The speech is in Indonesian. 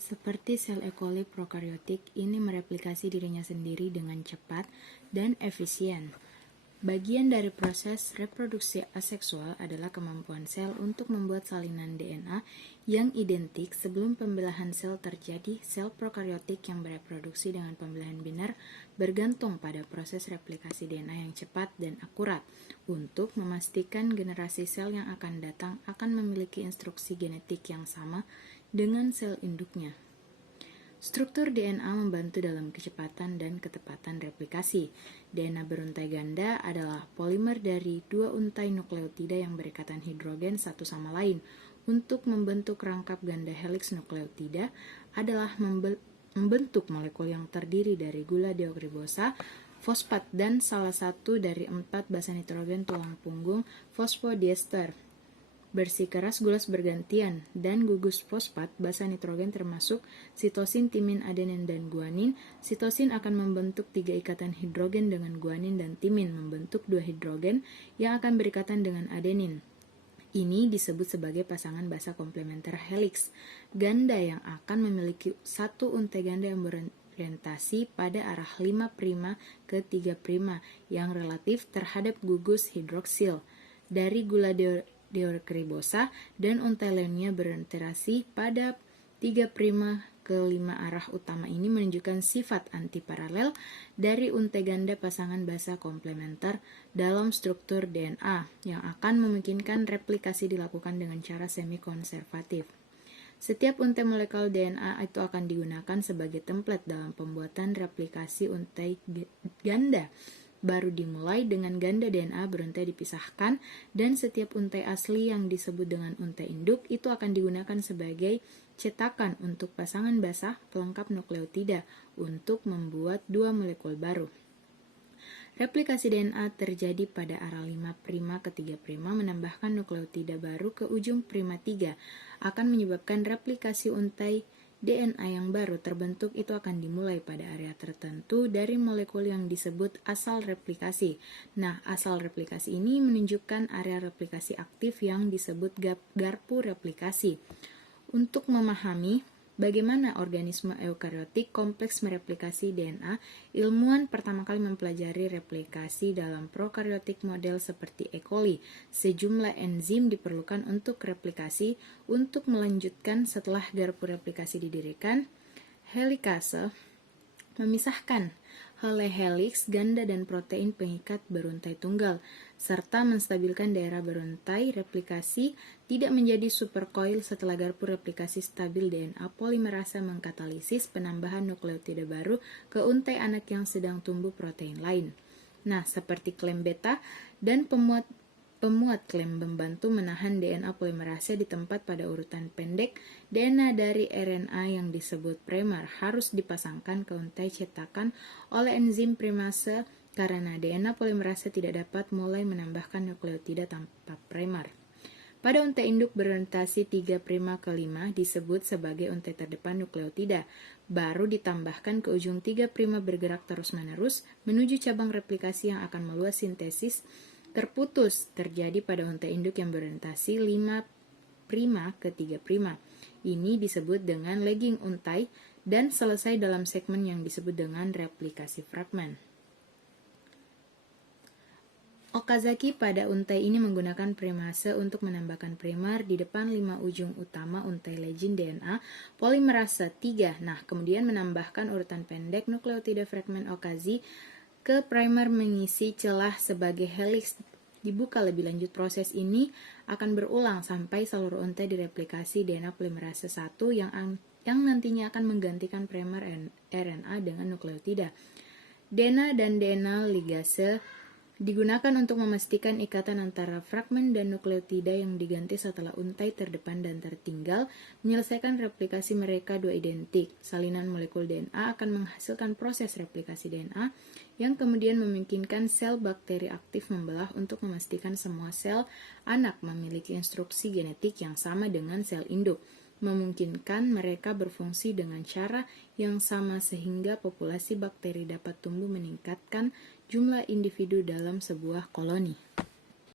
Seperti sel E. coli prokariotik, ini mereplikasi dirinya sendiri dengan cepat dan efisien. Bagian dari proses reproduksi aseksual adalah kemampuan sel untuk membuat salinan DNA yang identik sebelum pembelahan sel terjadi. Sel prokariotik yang bereproduksi dengan pembelahan binar bergantung pada proses replikasi DNA yang cepat dan akurat untuk memastikan generasi sel yang akan datang akan memiliki instruksi genetik yang sama dengan sel induknya. Struktur DNA membantu dalam kecepatan dan ketepatan replikasi. DNA beruntai ganda adalah polimer dari dua untai nukleotida yang berikatan hidrogen satu sama lain. Untuk membentuk rangkap ganda helix nukleotida adalah membentuk molekul yang terdiri dari gula deokribosa, fosfat, dan salah satu dari 4 basa nitrogen tulang punggung fosfodiester. Bersikeras gulas bergantian, dan gugus fosfat basa nitrogen termasuk sitosin, timin, adenin, dan guanin. Sitosin akan membentuk 3 ikatan hidrogen dengan guanin dan timin membentuk 2 hidrogen yang akan berikatan dengan adenin. Ini disebut sebagai pasangan basa komplementer helix. Ganda yang akan memiliki satu untai ganda yang berorientasi pada arah 5' ke 3' yang relatif terhadap gugus hidroksil dari gula deokribosa, dan untai lainnya berorientasi pada 3' ke 5 arah utama. Ini menunjukkan sifat antiparalel dari untai ganda pasangan basa komplementer dalam struktur DNA yang akan memungkinkan replikasi dilakukan dengan cara semi-konservatif. Setiap untai molekul DNA itu akan digunakan sebagai template dalam pembuatan replikasi untai ganda. Baru dimulai dengan ganda DNA beruntai dipisahkan, dan setiap untai asli yang disebut dengan untai induk itu akan digunakan sebagai cetakan untuk pasangan basa pelengkap nukleotida untuk membuat 2 molekul baru. Replikasi DNA terjadi pada arah 5' ke 3' menambahkan nukleotida baru ke ujung prima 3 akan menyebabkan replikasi untai DNA yang baru terbentuk itu akan dimulai pada area tertentu dari molekul yang disebut asal replikasi. Nah, asal replikasi ini menunjukkan area replikasi aktif yang disebut garpu replikasi. Untuk memahami bagaimana organisme eukariotik kompleks mereplikasi DNA, ilmuwan pertama kali mempelajari replikasi dalam prokariotik model seperti E. coli. Sejumlah enzim diperlukan untuk replikasi untuk melanjutkan setelah garpu replikasi didirikan. Helikase memisahkan helix, ganda, dan protein pengikat beruntai tunggal, serta menstabilkan daerah beruntai replikasi tidak menjadi supercoil. Setelah garpu replikasi stabil, DNA polimerase mengkatalisis penambahan nukleotida baru ke untai anak yang sedang tumbuh protein lain. Nah, seperti klem beta dan pemuat klem membantu menahan DNA polimerase di tempat pada urutan pendek. DNA dari RNA yang disebut primer harus dipasangkan ke untai cetakan oleh enzim primase karena DNA polimerase tidak dapat mulai menambahkan nukleotida tanpa primer. Pada untai induk berorientasi 3' ke 5 disebut sebagai untai terdepan nukleotida, baru ditambahkan ke ujung 3' bergerak terus-menerus menuju cabang replikasi yang akan meluas. Sintesis terputus terjadi pada untai induk yang berorientasi 5' ke 3'. Ini disebut dengan lagging untai dan selesai dalam segmen yang disebut dengan replikasi fragmen. Okazaki pada untai ini menggunakan primase untuk menambahkan primer di depan 5 ujung utama untai lagging DNA polimerase 3. Nah, kemudian menambahkan urutan pendek nukleotida fragmen Okazi ke primer mengisi celah sebagai helix. Dibuka lebih lanjut, proses ini akan berulang sampai seluruh untai direplikasi DNA polimerase 1 yang nantinya akan menggantikan primer RNA dengan nukleotida. DNA dan DNA ligase digunakan untuk memastikan ikatan antara fragmen dan nukleotida yang diganti setelah untai terdepan dan tertinggal menyelesaikan replikasi mereka dua identik. Salinan molekul DNA akan menghasilkan proses replikasi DNA yang kemudian memungkinkan sel bakteri aktif membelah untuk memastikan semua sel anak memiliki instruksi genetik yang sama dengan sel induk, memungkinkan mereka berfungsi dengan cara yang sama sehingga populasi bakteri dapat tumbuh meningkatkan jumlah individu dalam sebuah koloni.